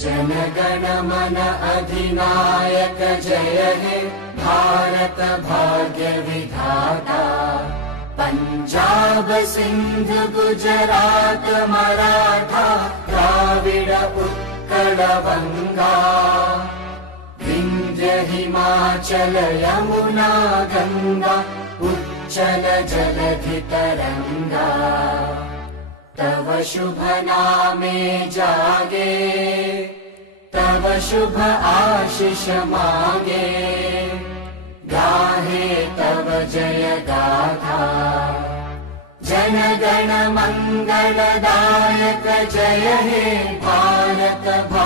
जनगण मन अधिनायक जय हे भारत भाग्य विधाता। पंजाब सिंध गुजरात मराठा द्राविड उत्कल बंगा। विंध्य हिमाचल यमुना गंगा उच्चल जलधि तरंगा। तव शुभ नामे जागे तव शुभ आशीष मांगे। गाहे तव जय गाथा जनगण मंगलदायक जय हे भारत भाग्य